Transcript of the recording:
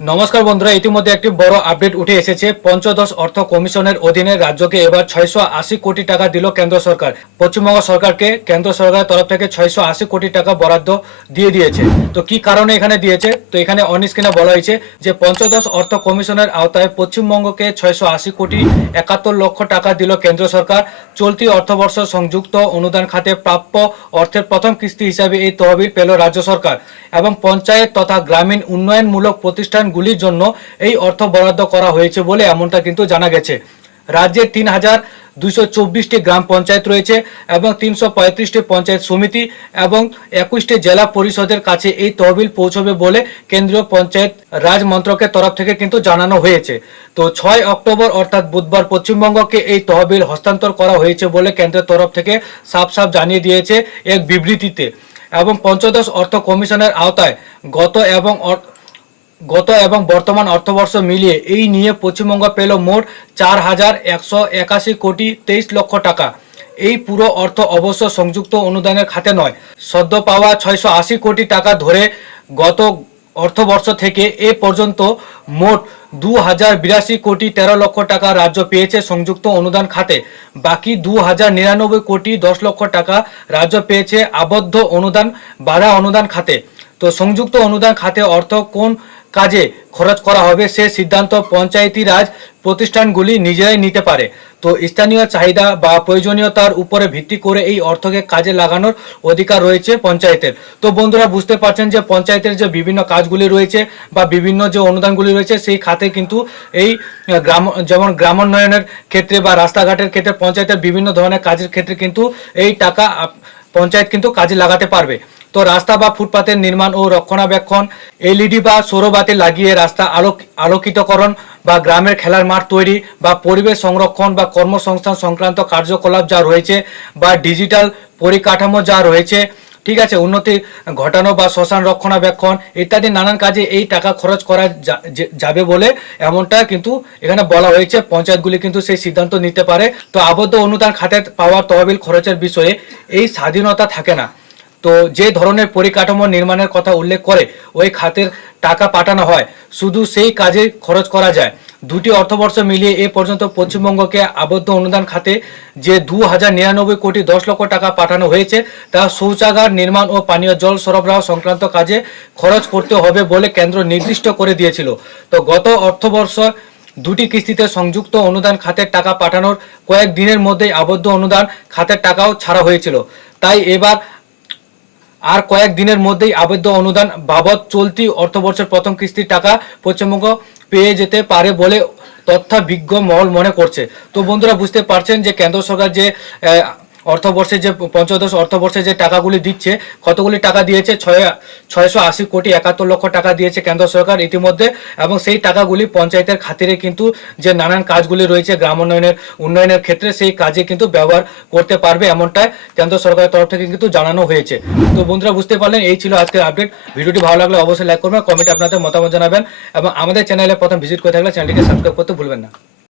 নমস্কার বন্ধুরা, ইতিমধ্যে একটি বড় আপডেট উঠে এসেছে। পঞ্চদশ অর্থ কমিশনের অধীনে রাজ্যকে এবার ছয়শো আশি কোটি টাকা দিল কেন্দ্র সরকার। পশ্চিমবঙ্গ সরকারকে কেন্দ্র সরকারের তরফ থেকে ছয়শো আশি কোটি টাকা বরাদ্দ দিয়ে দিয়েছে। তো কি কারণে এখানে দিয়েছে? তো এখানে অন স্ক্রিনে বলা হয়েছে যে, পঞ্চদশ অর্থ কমিশনের আওতায় পশ্চিমবঙ্গকে ছয়শো আশি কোটি একাত্তর লক্ষ টাকা দিল কেন্দ্র সরকার। চলতি অর্থবর্ষ সংযুক্ত অনুদান খাতে প্রাপ্য অর্থের প্রথম কিস্তি হিসাবে এই তহবিল পেল রাজ্য সরকার। এবং পঞ্চায়েত তথা গ্রামীণ উন্নয়নমূলক প্রতিষ্ঠানগুলির জন্য এই অর্থ বরাদ্দ করা হয়েছে বলে এমনটা কিন্তু জানা গেছে। রাজ্যে তিন হাজার দুইশো চব্বিশটি গ্রাম পঞ্চায়েত রয়েছে এবং তিনশো পঁয়ত্রিশটি পঞ্চায়েত সমিতি এবং একুশটি জেলা পরিষদের কাছে এই তহবিল পৌঁছবে বলে কেন্দ্রীয় পঞ্চায়েত রাজ মন্ত্রকের তরফ থেকে কিন্তু জানানো হয়েছে। তো ছয় অক্টোবর অর্থাৎ বুধবার পশ্চিমবঙ্গকে এই তহবিল হস্তান্তর করা হয়েছে বলে কেন্দ্রের তরফ থেকে সাফ সাফ জানিয়ে দিয়েছে এক বিবৃতিতে এবং পঞ্চদশ অর্থ কমিশনের আওতায় গত এবং গত এবং বর্তমান অর্থবর্ষ মিলিয়ে এই নিয়ে পশ্চিমবঙ্গ পেল মোট চার হাজার একশো একাশি কোটি তেইশ লক্ষ টাকা। এই পুরো অর্থ অবশ্য সংযুক্ত অনুদানের খাতে নয়। সদ্য পাওয়া ছয়শো আশি কোটি টাকা ধরে গত অর্থবর্ষ থেকে এ পর্যন্ত মোট দু হাজার বিরাশি কোটি তেরো লক্ষ টাকা রাজ্য পেয়েছে সংযুক্ত অনুদান খাতে। বাকি দু হাজার নিরানব্বই কোটি দশ লক্ষ টাকা রাজ্য পেয়েছে আবদ্ধ অনুদান, বাধা অনুদান খাতে। তো সংযুক্ত অনুদান খাতে অর্থ কোন কাজে খরচ করা হবে সে সিদ্ধান্ত পঞ্চায়েতি রাজ প্রতিষ্ঠানগুলি নিজেরাই নিতে পারে। তো স্থানীয় চাহিদা বা প্রয়োজনীয়তার উপরে ভিত্তি করে এই অর্থকে কাজে লাগানোর অধিকার রয়েছে পঞ্চায়েতের। তো বন্ধুরা, বুঝতে পারছেন যে পঞ্চায়েতের যে বিভিন্ন কাজগুলি রয়েছে বা বিভিন্ন যে অনুদানগুলি রয়েছে, সেই খাতে কিন্তু এই গ্রাম, যেমন গ্রামোন্নয়নের ক্ষেত্রে বা রাস্তাঘাটের ক্ষেত্রে পঞ্চায়েতের বিভিন্ন ধরনের কাজের ক্ষেত্রে কিন্তু এই টাকা পঞ্চায়েত কিন্তু কাজে লাগাতে পারবে। তো রাস্তা বা ফুটপাতের নির্মাণ ও রক্ষণাবেক্ষণ এলইডি বা সৌরবাতি লাগিয়ে রাস্তা আলোক আলোকিতকরণ বা গ্রামের খেলার মাঠ তৈরি বা পরিবেশ সংরক্ষণ বা কর্মসংস্থান সংক্রান্ত কার্যকলাপ যা রয়েছে বা ডিজিটাল পরিকাঠামো যা রয়েছে, ঠিক আছে, উন্নতি ঘটানো বা শ্মশান রক্ষণাবেক্ষণ ইত্যাদি নানান কাজে এই টাকা খরচ করা যাবে বলে এমনটা কিন্তু এখানে বলা হয়েছে। পঞ্চায়েতগুলি কিন্তু সেই সিদ্ধান্ত নিতে পারে। তো আবদ্ধ অনুদান খাতে পাওয়ার তহবিল খরচের বিষয়ে এই স্বাধীনতা থাকে না। তো যে ধরনের পরিকাঠামো নির্মাণের কথা উল্লেখ করে ওই খাতের টাকা পাঠানো হয়, শুধু সেই কাজে খরচ করা যায়। দুটি অর্থবর্ষ মিলিয়ে এ পর্যন্ত পশ্চিমবঙ্গকে আবদ্ধ অনুদান খাতে যে দু হাজার নিরানব্বই কোটি দশ লক্ষ টাকা পাঠানো হয়েছে, তা শৌচাগার নির্মাণ ও পানীয় জল সরবরাহ সংক্রান্ত কাজে খরচ করতে হবে বলে কেন্দ্র নির্দিষ্ট করে দিয়েছিল। তো গত অর্থবর্ষ দুটি কিস্তিতে সংযুক্ত অনুদান খাতের টাকা পাঠানোর কয়েক দিনের মধ্যেই আবদ্ধ অনুদান খাতের টাকাও ছাড়া হয়েছিল। তাই এবার আর কয়েক দিনের মধ্যেই আবদ্ধ অনুদান বাবদ চলতি অর্থবর্ষের প্রথম কিস্তির টাকা পশ্চিমবঙ্গ পেয়ে যেতে পারে বলে তথ্যা বিজ্ঞ মহল মনে করছে। তো বন্ধুরা, বুঝতে পারছেন যে কেন্দ্র সরকার যে অর্থবর্ষে যে পঞ্চদশ অর্থবর্ষে যে টাকাগুলি দিচ্ছে, কতগুলি টাকা দিয়েছে? ছয়, ছয়শো আশি কোটি একাত্তর লক্ষ টাকা দিয়েছে কেন্দ্র সরকার ইতিমধ্যে এবং সেই টাকাগুলি পঞ্চায়েতের খাতিরে কিন্তু যে নানান কাজগুলি রয়েছে গ্রাম উন্নয়নের উন্নয়নের ক্ষেত্রে সেই কাজে কিন্তু ব্যবহার করতে পারবে এমনটাই কেন্দ্র সরকারের তরফ থেকে কিন্তু জানানো হয়েছে। তো বন্ধুরা, বুঝতে পারলেন, এই ছিল আজকের আপডেট ভিডিওটি ভালো লাগলে অবশ্যই লাইক করবেন কমেন্টে আপনাদের মতামত জানাবেন এবং আমাদের চ্যানেলে প্রথম ভিজিট করে থাকলে চ্যানেলটিকে সাবস্ক্রাইব করতে ভুলবেন না।